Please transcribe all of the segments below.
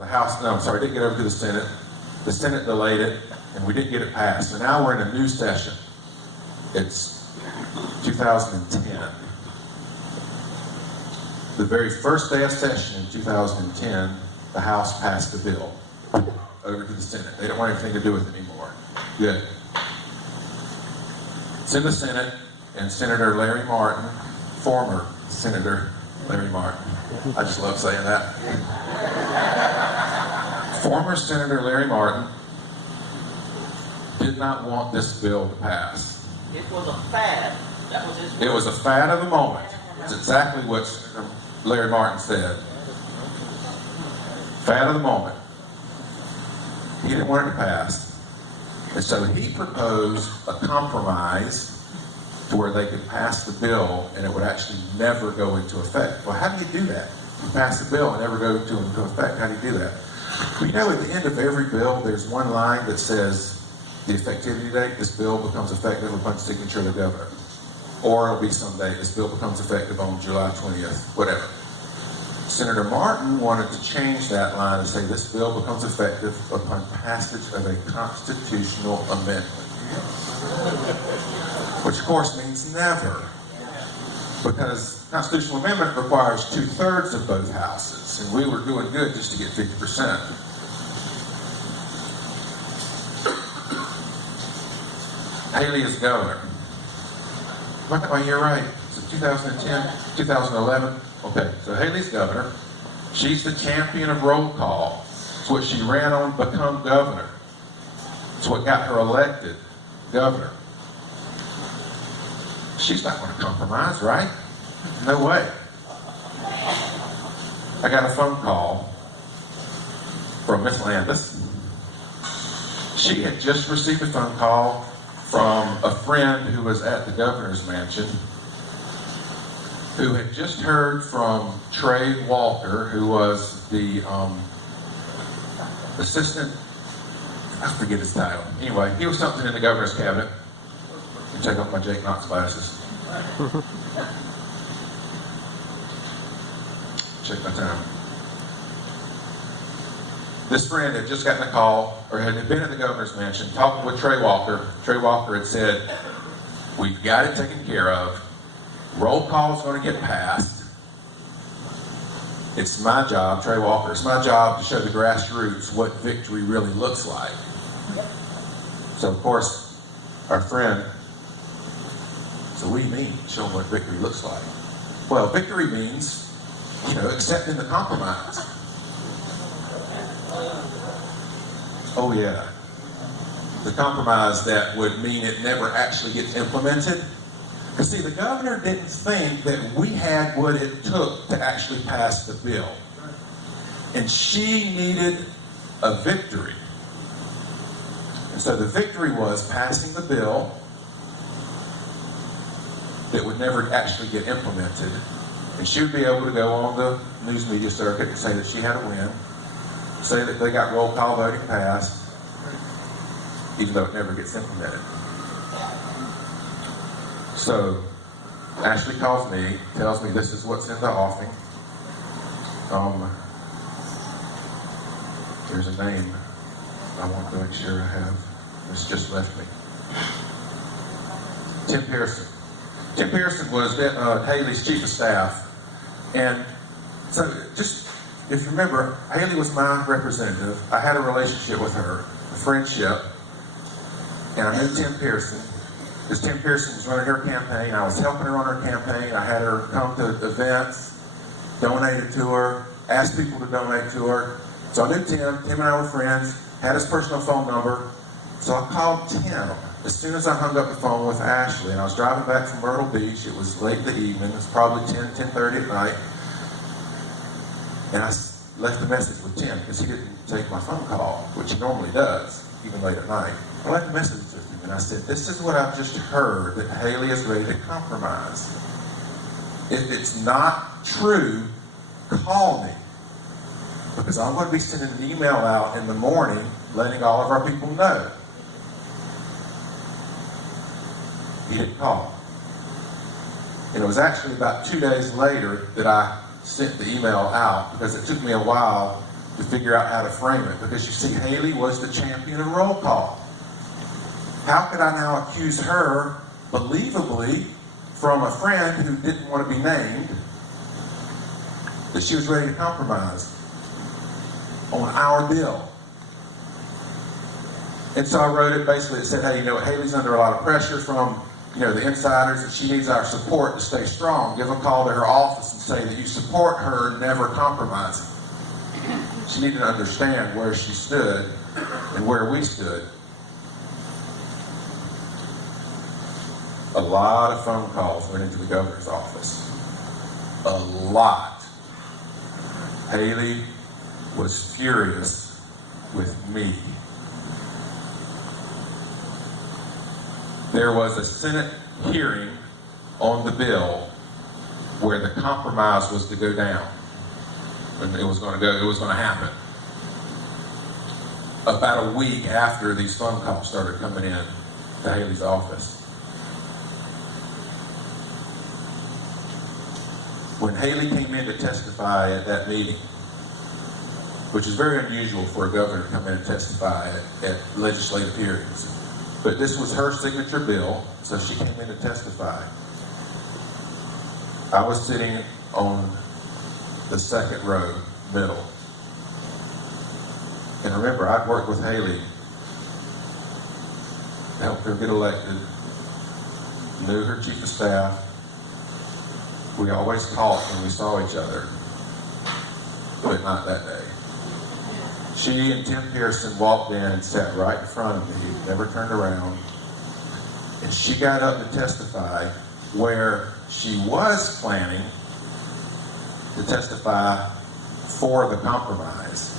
The House, no, I'm sorry, didn't get over to the Senate. The Senate delayed it, and we didn't get it passed. So now we're in a new session. It's 2010. The very first day of session in 2010, the House passed the bill over to the Senate. They don't want anything to do with it anymore. Good. It's in the Senate, and Senator Larry Martin, former Senator Larry Martin, I just love saying that. Former Senator Larry Martin did not want this bill to pass. It was a fad. That was his word. It was a fad of the moment. It's exactly what Senator Larry Martin said. Fad of the moment. He didn't want it to pass. And so he proposed a compromise to where they could pass the bill and it would actually never go into effect. Well, how do you do that? You pass the bill and never go into effect. How do you do that? Well, you know, at the end of every bill, there's one line that says the effectivity date, this bill becomes effective upon signature of the governor. Or it'll be some date, this bill becomes effective on July 20th, whatever. Senator Martin wanted to change that line and say this bill becomes effective upon passage of a constitutional amendment. Which of course means never. Because constitutional amendment requires 2/3 of both houses, and we were doing good just to get 50%. Haley is governor. Oh, you're right. Is it 2010? 2011? Okay, so Haley's governor. She's the champion of roll call. It's what she ran on to become governor. It's what got her elected governor. She's not going to compromise, right? No way. I got a phone call from Miss Landis. She had just received a phone call from a friend who was at the governor's mansion, who had just heard from Trey Walker, who was the assistant, I forget his title. Anyway, he was something in the governor's cabinet. Check out my Jake Knox glasses. Check my time. This friend had just gotten a call, or had been at the governor's mansion, talking with Trey Walker. Trey Walker had said, we've got it taken care of. Roll call is going to get passed. It's my job, Trey Walker, it's my job to show the grassroots what victory really looks like. So, of course, our friend, so what do you mean, show them what victory looks like? Well, victory means, accepting the compromise. Oh yeah. The compromise that would mean it never actually gets implemented. Because see, the governor didn't think that we had what it took to actually pass the bill. And she needed a victory. And so the victory was passing the bill that would never actually get implemented. And she would be able to go on the news media circuit and say that she had a win, say that they got roll call voting passed, even though it never gets implemented. So, Ashley calls me, tells me this is what's in the offing. There's a name I want to make sure I have. It's just left me. Tim Pearson. Tim Pearson was Haley's chief of staff. And so, just, if you remember, Haley was my representative. I had a relationship with her, a friendship. And I knew Tim Pearson. Because Tim Pearson was running her campaign. I was helping her on her campaign. I had her come to events, donated to her, asked people to donate to her. So I knew Tim. Tim and I were friends, had his personal phone number. So I called Tim as soon as I hung up the phone with Ashley. And I was driving back from Myrtle Beach. It was late in the evening. It was probably 10:30 at night. And I left a message with Tim because he didn't take my phone call, which he normally does, even late at night. I left a message with him. And I said, this is what I've just heard, that Haley is ready to compromise. If it's not true, call me. Because I'm going to be sending an email out in the morning letting all of our people know. He didn't call. And it was actually about 2 days later that I sent the email out, because it took me a while to figure out how to frame it, because you see, Haley was the champion of roll call. How could I now accuse her, believably, from a friend who didn't want to be named, that she was ready to compromise on our deal? And so I wrote it, basically it said, hey, Haley's under a lot of pressure from, the insiders, and she needs our support to stay strong. Give a call to her office and say that you support her, never compromising. She needed to understand where she stood and where we stood. A lot of phone calls went into the governor's office. A lot. Haley was furious with me. There was a Senate hearing on the bill where the compromise was to go down. And it was going to happen. About a week after these phone calls started coming in to Haley's office. When Haley came in to testify at that meeting, which is very unusual for a governor to come in and testify at legislative hearings, but this was her signature bill, so she came in to testify. I was sitting on the second row, middle. And remember, I'd worked with Haley to help her get elected, knew her chief of staff. We always talked when we saw each other, but not that day. She and Tim Pearson walked in and sat right in front of me, never turned around, and she got up to testify where she was planning to testify for the compromise.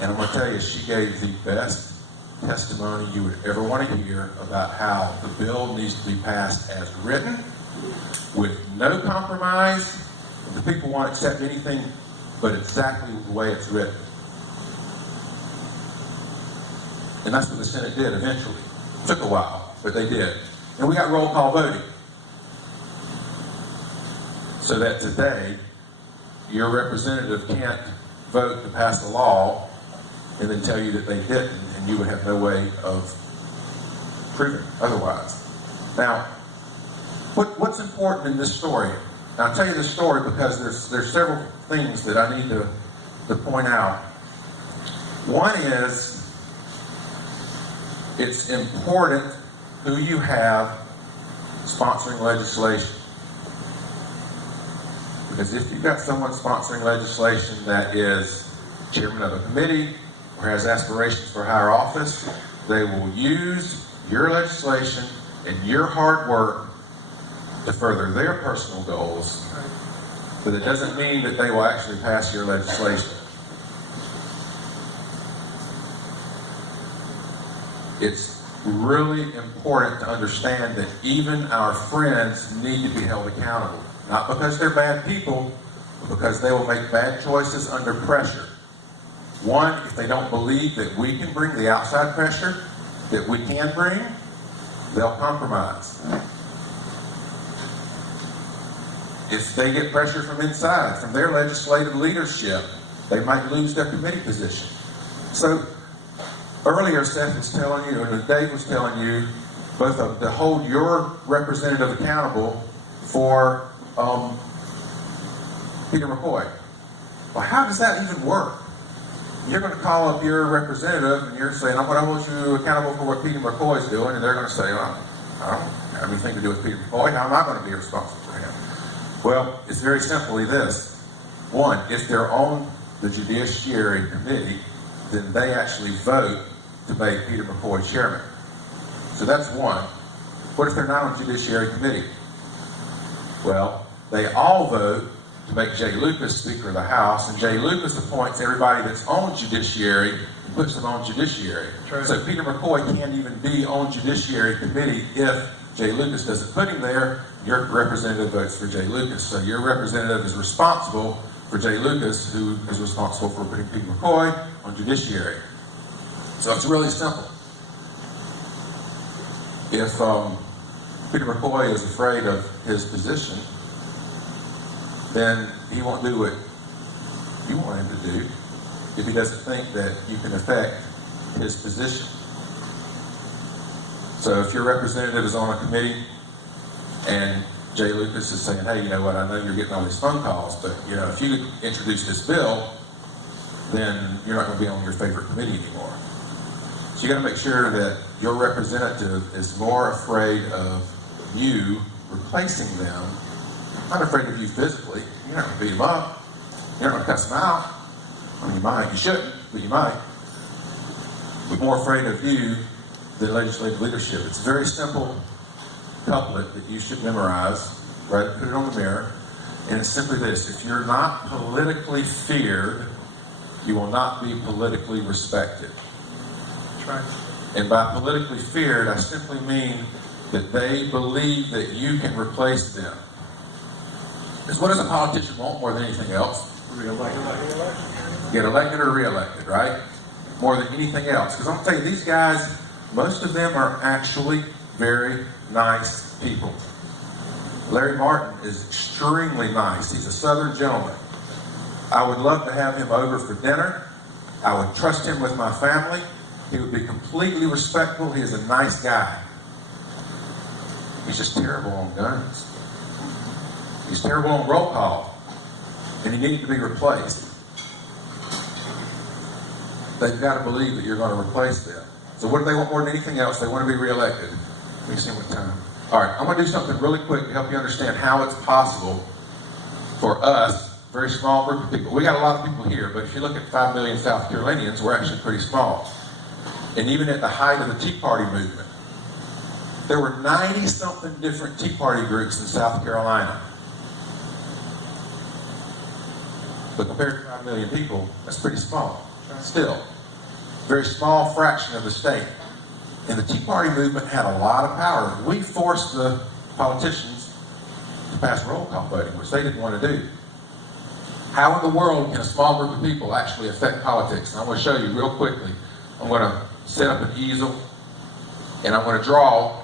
And I'm going to tell you, she gave the best testimony you would ever want to hear about how the bill needs to be passed as written, with no compromise. The people won't accept anything but exactly the way it's written. And that's what the Senate did eventually. It took a while, but they did. And we got roll call voting. So that today, your representative can't vote to pass a law and then tell you that they didn't, and you would have no way of proving otherwise. Now, what's important in this story? And I'll tell you this story because there's several things that I need to point out. One is, it's important who you have sponsoring legislation. Because if you've got someone sponsoring legislation that is chairman of a committee or has aspirations for higher office, they will use your legislation and your hard work to further their personal goals, but it doesn't mean that they will actually pass your legislation. It's really important to understand that even our friends need to be held accountable. Not because they're bad people, but because they will make bad choices under pressure. One, if they don't believe that we can bring the outside pressure that we can bring, they'll compromise. If they get pressure from inside, from their legislative leadership, they might lose their committee position. So earlier Seth was telling you, and Dave was telling you, both of them, to hold your representative accountable for Peter McCoy. Well, how does that even work? You're going to call up your representative and you're saying, I'm going to hold you accountable for what Peter McCoy is doing, and they're going to say, well, I don't have anything to do with Peter McCoy. How am I going to be responsible for him? Well, it's very simply this. One, if they're on the Judiciary Committee, then they actually vote to make Peter McCoy chairman. So that's one. What if they're not on the Judiciary Committee? Well, they all vote to make Jay Lucas Speaker of the House, and Jay Lucas appoints everybody that's on Judiciary and puts them on Judiciary. True. So Peter McCoy can't even be on Judiciary Committee if Jay Lucas doesn't put him there. Your representative votes for Jay Lucas. So your representative is responsible for Jay Lucas, who is responsible for putting Peter McCoy on Judiciary. So it's really simple. If Peter McCoy is afraid of his position, then he won't do what you want him to do if he doesn't think that you can affect his position. So if your representative is on a committee and Jay Lucas is saying, hey, you know what, I know you're getting all these phone calls, but you know, if you introduce this bill, then you're not going to be on your favorite committee anymore. So you got to make sure that your representative is more afraid of you replacing them. Not afraid of you physically. You're not going to beat them up. You're not going to cuss them out. I mean, you might. You shouldn't, but you might. But more afraid of you than legislative leadership. It's a very simple couplet that you should memorize, right? Put it on the mirror. And it's simply this: if you're not politically feared, you will not be politically respected. That's right. And by politically feared, I simply mean that they believe that you can replace them. Because what does a politician want more than anything else? Re-elected. Get elected or re-elected, right? More than anything else. Because I'm going to tell you, these guys, most of them are actually very nice people. Larry Martin is extremely nice. He's a Southern gentleman. I would love to have him over for dinner. I would trust him with my family. He would be completely respectful. He is a nice guy. He's just terrible on guns. He's terrible on roll call. And he needs to be replaced. They've got to believe that you're going to replace them. So what do they want more than anything else? They want to be reelected. Let me see what time. All right, I'm going to do something really quick to help you understand how it's possible for us, very small group of people. We got a lot of people here, but if you look at 5 million South Carolinians, we're actually pretty small. And even at the height of the Tea Party movement, there were 90-something different Tea Party groups in South Carolina. But compared to 5 million people, that's pretty small. Still, very small fraction of the state. And the Tea Party movement had a lot of power. We forced the politicians to pass roll call voting, which they didn't want to do. How in the world can a small group of people actually affect politics? And I'm going to show you real quickly. I'm going to set up an easel, and I'm going to draw